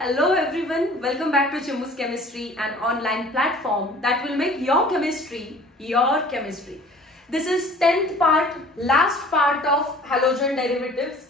Hello everyone, welcome back to Chimbu's Chemistry, an online platform that will make your chemistry your chemistry. This is 10th part, last part of halogen derivatives,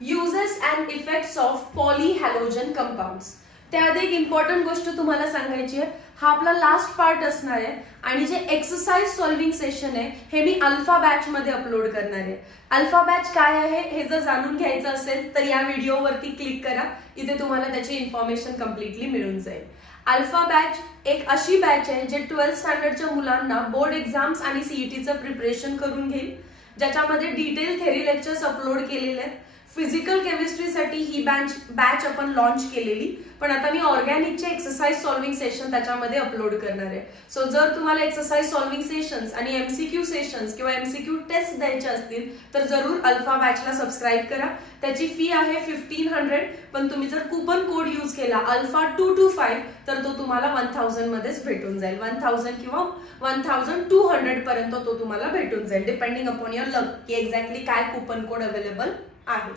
uses and effects of polyhalogen compounds. त्याआधी एक important गोष्ट तुम्हाला सांगायची आहे. हा आपला last part असणार आहे आणि जे एक्सरसाइज सॉल्विंग सेशन आहे हे मी अल्फा बॅच मध्ये अपलोड करणार आहे. अल्फा बॅच काय आहे हे जर जाणून घ्यायचं असेल तर या व्हिडिओवरती क्लिक करा. इथे तुम्हाला त्याची इन्फॉर्मेशन कम्प्लिटली मिळून जाईल. अल्फा बॅच एक अशी बॅच आहे जे 12th स्टँडर्डच्या मुलांना बोर्ड एक्झाम्स आणि सीईटीचं प्रिपरेशन करून घेईल, ज्याच्यामध्ये डिटेल थेरी लेक्चर्स अपलोड केलेले आहेत. फिजिकल केमिस्ट्रीसाठी ही बॅच आपण लॉन्च केलेली, पण आता मी ऑर्गॅनिकचे एक्सरसाइज सॉल्विंग सेशन त्याच्यामध्ये अपलोड करणार आहे. सो जर तुम्हाला एक्सरसाइज सॉल्विंग सेशन्स आणि एमसीक्यू सेशन्स किंवा एमसीक्यू टेस्ट द्यायचे असतील तर जरूर अल्फा बॅचला सबस्क्राईब करा. त्याची फी आहे 1500, पण तुम्ही जर कुपन कोड यूज केला अल्फा 225 तर तो तुम्हाला 1000 मध्येच भेटून जाईल. 1000 किंवा 1200 पर्यंत तो तुम्हाला भेटून जाईल, डिपेंडिंग अपॉन युअर लक की एक्झॅक्टली काय कुपन कोड अवेलेबल आहे.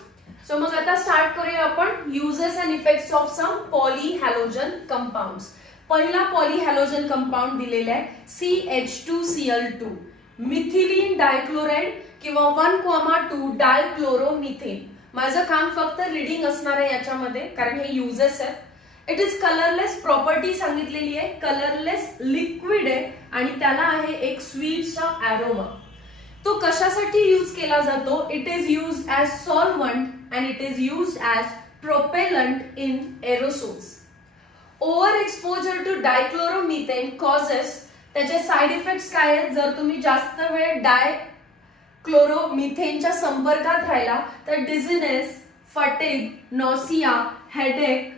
सो मग आता स्टार्ट करूया आपण uses and effects of some polyhalogen compounds. पहिला पॉलीहॅलोजन कंपाऊंड दिलेला आहे CH2Cl2, मिथिलीन डायक्लोराइड किंवा 1,2 डायक्लोरोमिथेन. माझं काम फक्त रीडिंग असणार आहे याच्यामध्ये, कारण हे युजेस आहेत. इट इज कलरलेस, प्रॉपर्टी सांगितलेली आहे, कलरलेस लिक्विड आहे आणि त्याला आहे एक स्वीटचा अरोमा. तो कशासाठी यूज केला जातो? It is used as solvent and it is used as propellant in aerosols. Over exposure to dichloromethane causes, त्याचे साइड इफेक्ट्स काय आहेत? जर तुम्ही जास्त वेळ डायक्लोरोमिथेनच्या संपर्कात राहिला तर dizziness, fatigue, nausea, headache,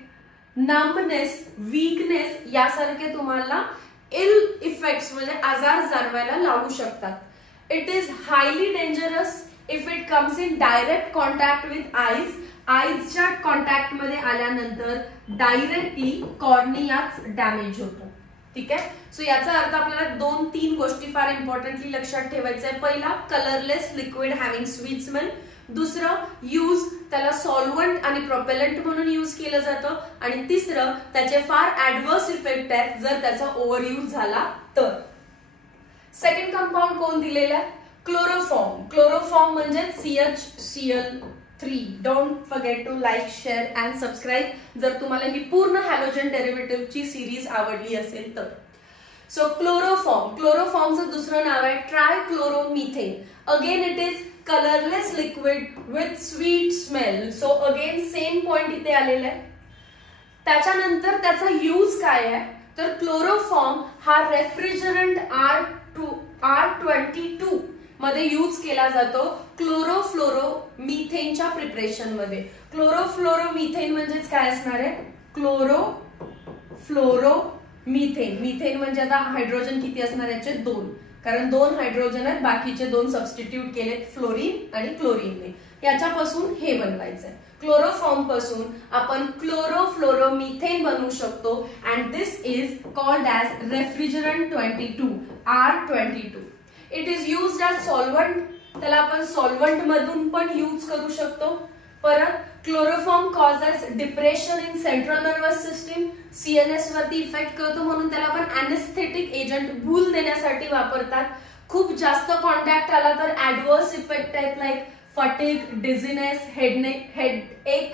numbness, weakness यासारखे तुम्हाला इल इफेक्ट्स म्हणजे आजार जाणवायला लागू शकतात. It is highly dangerous if it comes in direct contact with eyes. आईजच्या कॉन्टॅक्ट मध्ये आल्यानंतर डायरेक्टली कॉर्नियाच डॅमेज होतो. ठीक आहे. सो याचा अर्थ आपल्याला 2-3 गोष्टी फार इम्पॉर्टंटली लक्षात ठेवायचं आहे. पहिला, colourless liquid having sweet smell. दुसरं, यूज त्याला सॉल्वंट आणि प्रोपेलंट म्हणून यूज केलं जातं. आणि तिसरं, त्याचे फार ऍडव्हर्स इफेक्ट आहेत जर त्याचा ओव्हर यूज झाला तर. सेकंड कंपाऊंड कोण दिलेला आहे? क्लोरोफॉर्म. क्लोरोफॉर्म म्हणजे CHCl3. Don't forget to like, share and subscribe जर तुम्हाला ही पूर्ण हॅलोजन डेरिव्हेटिव्हची सिरीज आवडली असेल तर. सो क्लोरोफॉर्म, क्लोरोफॉर्मचं दुसरं नाव आहे trichloromethane. Again it is colourless liquid with sweet smell. So again same point इथे आलेला आहे. त्याच्यानंतर त्याचा यूज काय आहे तर क्लोरोफॉर्म हा रेफ्रिजरंट R22 मध्ये यूज केला जातो क्लोरोफ्लोरोमिथेनच्या प्रिपरेशन मध्ये. क्लोरोफ्लोरोमिथेन म्हणजेच काय असणार आहे? क्लोरोफ्लोरोमिथेन. मिथेन म्हणजे आता हायड्रोजन किती असणार याचे 2, कारण 2 हायड्रोजन आहेत, बाकीचे 2 सबस्टिट्यूट केलेत फ्लोरीन आणि क्लोरीनने. याच्यापासून हे बनवायचंय. क्लोरोफॉर्म पासून आपण क्लोरोफ्लोरोमिथेन बनवू शकतो and this is called as refrigerant 22 R22. It is used as solvent. त्याला आपण सॉल्वंट मधून पण यूज करू शकतो. परत chloroform causes depression in central nervous system. CNS वरती इफेक्ट करतो म्हणून त्याला आपण अॅनेस्थेटिक एजंट भूल देण्यासाठी वापरतात. खूप जास्त कॉन्टॅक्ट आला तर ऍडव्हर्स इफेक्ट आहेत like fatigue, dizziness, headache.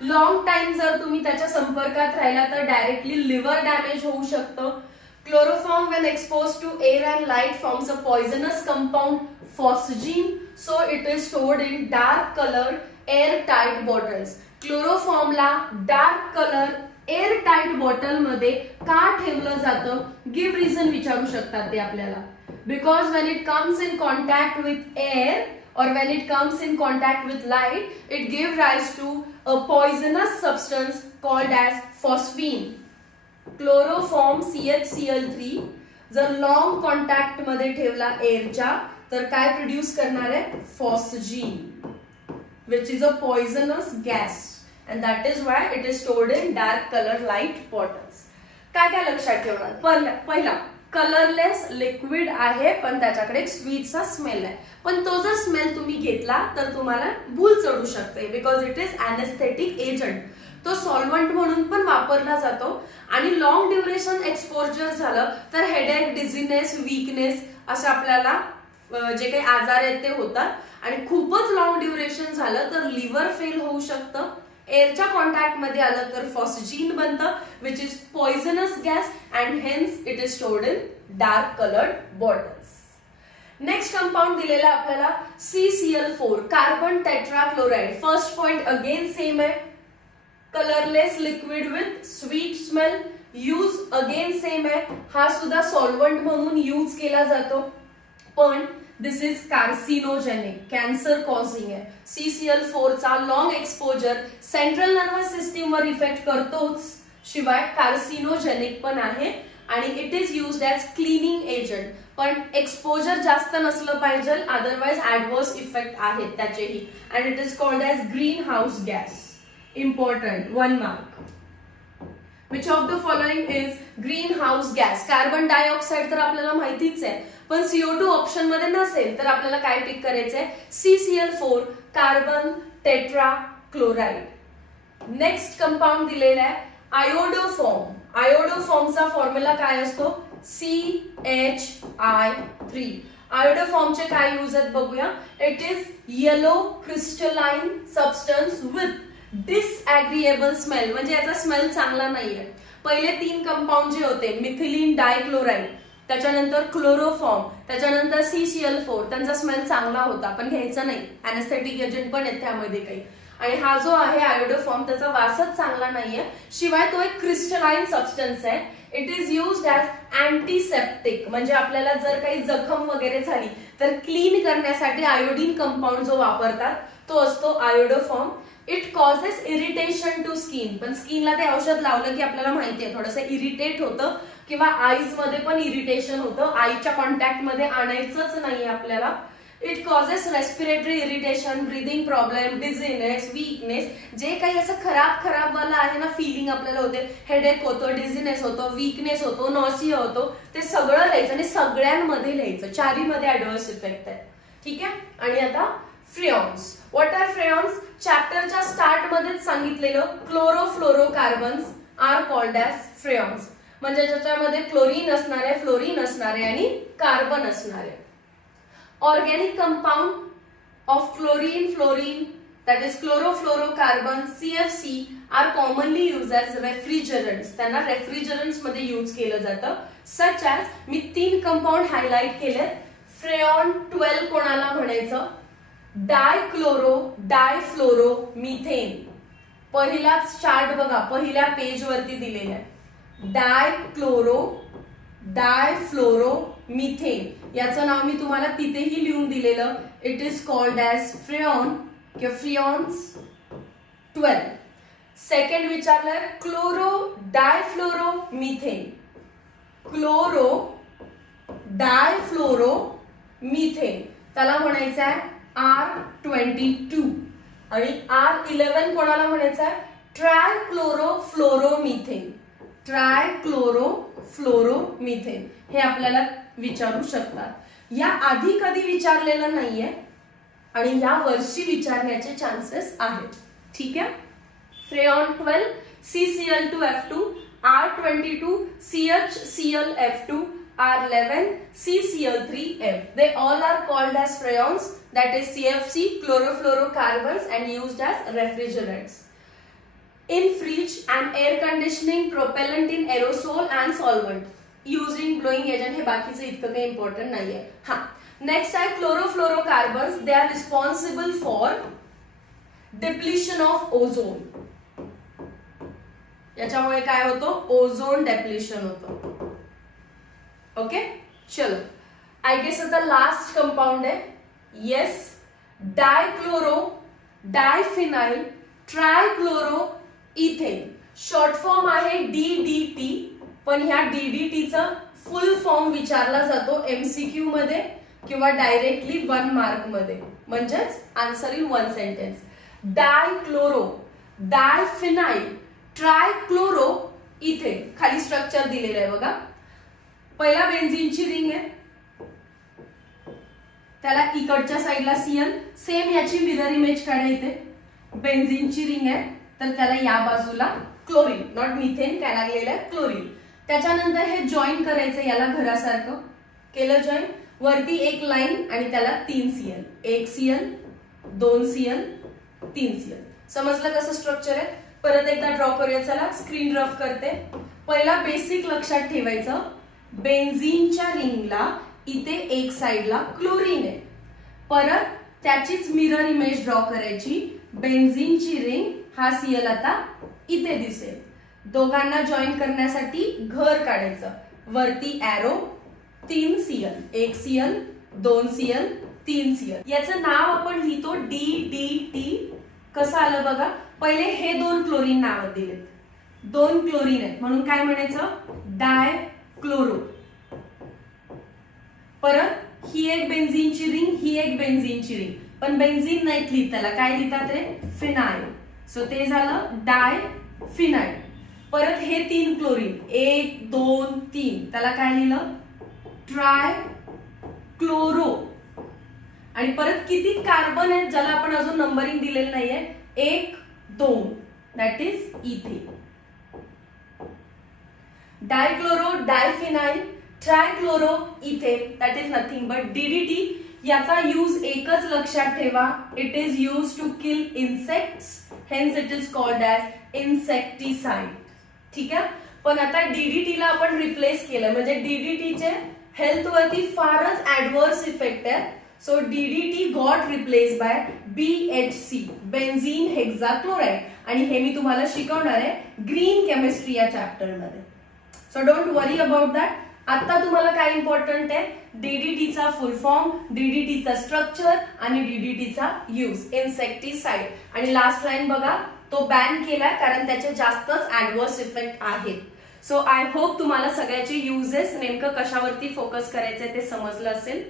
Long time जर तुम्ही त्याच्या संपर्कात राहिला तर डायरेक्टली लिव्हर डॅमेज होऊ शकतं. Chloroform when exposed to air and light forms a poisonous compound phosgene, so it is stored in dark colored airtight bottles. क्लोरोफॉर्मला डार्क कलर एअरटाइट बॉटल मध्ये का ठेवलं जातं? गिव्ह रिझन विचारू शकतात ते आपल्याला. Because when it comes in contact with air or when it comes in contact with light, it gives rise to a poisonous substance called as phosphine. Chloroform CHCl3 जर long contact मध्ये ठेवला एअरच्या तर काय produce करणार आहे? Phosgene, which is a poisonous gas and that is why it is stored in dark colour light bottles. काय काय लक्षात ठेवणार? पहिला, कलरलेस लिक्विड आहे पण त्याच्याकडे एक स्वीटचा स्मेल आहे. पण तो जर स्मेल तुम्ही घेतला तर तुम्हाला भूल चढू शकते बिकॉज इट इज अॅनेस्थेटिक एजंट. तो सॉल्वंट म्हणून पण वापरला जातो आणि लॉंग ड्युरेशन एक्सपोजर झालं तर हेडेक, डिझीनेस, वीकनेस असे आपल्याला जे काही आजार आहेत ते होतात. आणि खूपच लॉंग ड्युरेशन झालं तर लिव्हर फेल होऊ शकतं. एअरच्या कॉन्टॅक्ट मध्ये आलं तर फॉस्जिन बनतं, which is poisonous gas and hence it is stored in dark coloured bottles. Next compound दिलेला आपल्याला CCl4 carbon tetrachloride. First point again same आहे, colourless liquid with sweet smell. Use again same आहे, हा सुद्धा solvent म्हणून use केला जातो, पण this is carcinogenic, cancer causing आहे. CCl4 चा long exposure central nervous system वर इफेक्ट करतोच, शिवाय कार्सिनोजेनिक पण आहे आणि it is used as cleaning agent. पण एक्सपोजर जास्त नसलं पाहिजे, अदरवाइज ऍडव्हर्स इफेक्ट आहेत त्याचेही. And it is called as green house gas. Important 1 mark. Which of the following is green house gas? Carbon dioxide तर आपल्याला माहितीच आहे, पण CO2 ऑप्शन मध्ये नसेल तर आपल्याला काय टिक करायचंय? CCl4 carbon tetra chloride. Next compound दिलेला आहे आयोडोफॉर्म. आयोडोफॉर्मचा फॉर्म्युला काय असतो? CHI3. आयोडोफॉर्मचे काय यूज आहेत बघूया. It is yellow crystalline substance with disagreeable smell, म्हणजे याचा स्मेल चांगला नाहीये. पहिले 3 कंपाऊंड जे होते मिथिलीन डायक्लोराइड, त्याच्यानंतर क्लोरोफॉर्म, त्याच्यानंतर CCl4, त्यांचा स्मेल चांगला होता पण घ्यायचा नाही, अॅनेस्थेटिक एजंट पण आहेत त्यामध्ये काही. आणि हा जो आहे आयोडोफॉर्म त्याचा वासच चांगला नाहीये, शिवाय तो एक क्रिस्टलाइन सबस्टन्स आहे. It is used as antiseptic, म्हणजे आपल्याला जर काही जखम वगैरे झाली तर क्लीन करण्यासाठी आयोडीन कंपाऊंड जो वापरतात तो असतो iodoform. It causes irritation to skin, पण स्किनला ते औषध लावलं की आपल्याला माहिती आहे थोडंसं इरिटेट होतं किंवा आईज मध्ये पण इरिटेशन होतं. आईच्या कॉन्टॅक्ट मध्ये आणायचंच नाही आपल्याला. It causes respiratory irritation, breathing problem, dizziness, weakness, जे काही असं खराब वाला आहे ना फिलिंग आपल्याला होते, हेडेक होतो, डिझीनेस होतो, वीकनेस होतो, नॉसिया होतो, ते सगळं लिहायचं आणि सगळ्यांमध्ये लिहायचं. चारीमध्ये ऍडव्हर्स इफेक्ट आहे. ठीक आहे. आणि आता फ्रेऑन्स. What are freons? चॅप्टरच्या स्टार्ट मध्येच सांगितलेलं chlorofluorocarbons are called as freons, म्हणजे ज्याच्यामध्ये क्लोरीन असणारे, फ्लोरीन असणारे आणि कार्बन असणारे. Organic compound of chlorine, fluorine, that is chlorofluorocarbon, CFC are commonly used as refrigerants. त्यांना रेफ्रिजरंट्स मध्ये यूज केलं जातं. सच ॲज, मी 3 कंपाऊंड हायलाइट केले. फ्रेऑन 12 कोणाला म्हणायचं? डायक्लोरो डायफ्लोरो मिथेन. पहिलाच चार्ट बघा, पहिल्या पेज वरती दिलेला आहे. डायक्लोरो डायफ्लोरो मिथेन, याचं नाव मी तुम्हाला तिथेही लिहून दिलेलं. It is called as freon किंवा फ्रिऑन्स 12. सेकंड विचारलंय chlorodifluoromethane. Chlorodifluoromethane त्याला म्हणायचं आहे R22. आणि R11 कोणाला म्हणायचं आहे? ट्रायक्लोरोफ्लोरोमिथेन. ट्रायक्लोरोफ्लोरोमिथेन हे आपल्याला विचारू शकतात. या आधी कधी विचारलेलं नाहीये आणि या वर्षी विचारण्याचे चान्सेस आहेत. ठीक आहे. फ्रेऑन 12, CCl2F2, R22, CHClF2, R11, CCl3F. They all are called as freons, that is CFC, chlorofluorocarbons, and used as refrigerants. In fridge and air conditioning, propellant in aerosol and solvent. Using blowing agent हे बाकीचं इतकं काही important नाहीये. हा, next आहे chlorofluorocarbons. They are responsible for depletion of ozone. याच्यामुळे काय होतं? ओझोन डेप्लिशन होतं. ओके, चलो. आय गेस आता लास्ट कंपाऊंड आहे. Yes, dichlorodiphenyltrichloroethane. Short form आहे DDT, पण ह्या DDTचा फुल फॉर्म विचारला जातो MCQ मध्ये किंवा डायरेक्टली 1 मार्क मध्ये, म्हणजेच answer in 1 sentence. Dichlorodiphenyltrichloroethane. खाली स्ट्रक्चर दिलेलं आहे बघा. पहिला बेन्झीनची रिंग आहे, त्याला इकडच्या साईडला Cl. सेम याची मिरर इमेज काढा. इथे बेन्झीनची रिंग आहे तर त्याला या बाजूला क्लोरीन, नॉट मिथेन, काय लागलेलं आहे क्लोरीन. त्याच्यानंतर हे जॉईन करायचं याला घरासारखं, केलं जॉईन, वरती एक लाईन आणि त्याला 3 Cl, 1 Cl 2 Cl 3 Cl. समजलं कसं स्ट्रक्चर आहे? परत एकदा ड्रॉ करूया. चला स्क्रीन रफ करते. पहिला बेसिक लक्षात ठेवायचं, बेन्झीनच्या रिंगला इथे एक साइडला क्लोरीन आहे. परत त्याचीच मिरर इमेज ड्रॉ करायची. बेन्झीनची रिंग हा Cl आता इथे दिसेल. दोघांना जॉईन करण्यासाठी घर काढायचं. वरती arrow 3 Cl, 1 Cl 2 Cl 3 Cl. याचं नाव आपण लिहितो DDT. कसं आलं बघा. पहिले हे 2 क्लोरीन नाव दिलेत. 2 क्लोरीन आहेत म्हणून काय म्हणायचं? डाय क्लोरो. परत ही एक बेन्झीनची रिंग, ही एक बेन्झीनची रिंग, पण बेन्झीन नाहीत लिहित, त्याला काय लिहितात रे? फिनाइल. सो ते झालं डाय फिनाइल. परत हे 3 क्लोरीन 1 2 3, त्याला काय लिहिलं? Try chloro. आणि परत किती कार्बन आहेत ज्याला आपण अजून नंबरिंग दिलेलं नाहीये? 1 2, दॅट इज इथे. Dichlorodiphenyltrichloroethane, that is nothing but DDT. याचा यूज एकच लक्षात ठेवा, it is use to kill insects, hence it is called as insecticide. ठीक आहे. पण आता DDT ला आपण रिप्लेस केलं, म्हणजे DDT चे हेल्थ वरती फारच ऍडव्हर्स इफेक्ट आहे. So DDT got replace by BHC, benzene hexachloride. आणि हे मी तुम्हाला शिकवणार आहे ग्रीन केमिस्ट्री या चॅप्टर मध्ये. So don't worry about that. आता तुम्हाला काय इम्पॉर्टंट आहे? DDT चा फुल फॉर्म, DDT चा स्ट्रक्चर आणि DDT चा यूज, इन्सेक्टिसाइड. आणि लास्ट लाईन बघा, तो बॅन केलाय कारण त्याचे जास्तच ऍडव्हर्स इफेक्ट आहेत. सो आय होप तुम्हाला सगळ्याचे युजेस नेमकं कशावरती फोकस करायचंय ते समजलं असेल.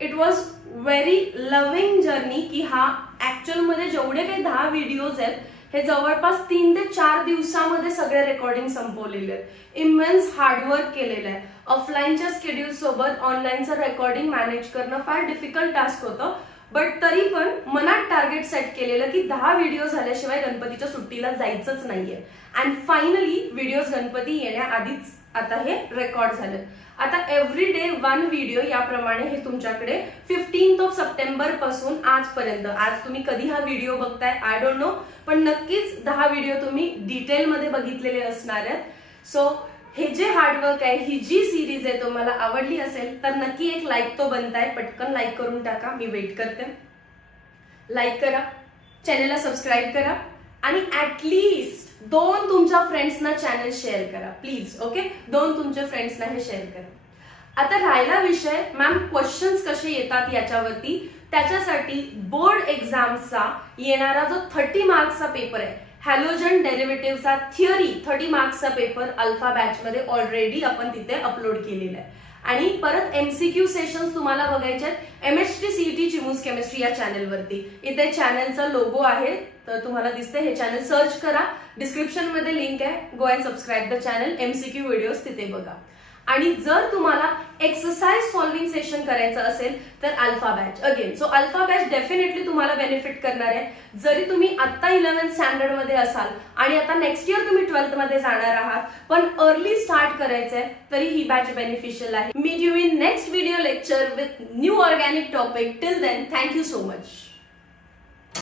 It was very loving journey की हा ऍक्च्युअल मध्ये जेवढे काही 10 व्हिडिओज आहेत हे जवळपास 3 ते 4 दिवसामध्ये सगळे रेकॉर्डिंग संपवलेले आहेत. इमेन्स हार्डवर्क केलेलं आहे. ऑफलाईनच्या शेड्यूल सोबत ऑनलाईनचं रेकॉर्डिंग मॅनेज करणं फार डिफिकल्ट टास्क होतं. बट तरी पण मनात टार्गेट सेट केलेलं की 10 व्हिडिओ झाल्याशिवाय गणपतीच्या सुट्टीला जायचंच नाहीये. अँड फायनली व्हिडिओज गणपती येण्याआधीच आता हे रेकॉर्ड झालं. आता एव्हरी डे 1 व्हिडिओ याप्रमाणे हे तुमच्याकडे 15 सप्टेंबर पासून आजपर्यंत, आज तुम्ही कधी हा व्हिडिओ बघताय आय डोंट नो, पण नक्कीच 10 व्हिडिओ तुम्ही डिटेलमध्ये बघितलेले असणार आहेत. सो हे जे हार्डवर्क आहे, ही जी सिरीज आहे तुम्हाला आवडली असेल तर नक्की एक लाईक तो बनताय, पटकन लाईक करून टाका. मी वेट करते. लाईक करा, चॅनलला सबस्क्राईब करा आणि ऍटलीस्ट 2 तुमच्या फ्रेंड्सना चॅनल शेअर करा प्लीज. ओके, 2 तुमच्या फ्रेंड्सना हे शेअर करा. आता राहिला विषय मॅम क्वेश्चन्स कसे येतात याच्यावरती. त्याच्यासाठी बोर्ड एक्झामचा येणारा जो 30 मार्क्सचा पेपर आहे, हॅलोजन डेरिव्हेटिव्हचा थिअरी 30 मार्क्सचा पेपर अल्फा बॅच मध्ये ऑलरेडी आपण तिथे अपलोड केलेला आहे. आणि परत MCQ सेशन्स तुम्हाला बघायचे आहेत MHT CET चिमूस केमिस्ट्री या चॅनलवरती. इथे चॅनलचा लोगो आहे तर तुम्हाला दिसते, हे चॅनल सर्च करा, डिस्क्रिप्शन मध्ये लिंक आहे, go and subscribe the channel. MCQ videos तिथे बघा. आणि जर तुम्हाला एक्सरसाइज सॉल्विंग सेशन करायचं असेल तर alpha batch again. So alpha batch definitely तुम्हाला बेनिफिट करणार आहे. जरी तुम्ही आता 11th स्टँडर्ड मध्ये असाल आणि आता नेक्स्ट इयर तुम्ही 12th मध्ये जाणार आहात पण अर्ली स्टार्ट करायचंय तरी ही बॅच बेनिफिशियल आहे. Meet you in next video lecture with new organic topic. Till then, thank you so much.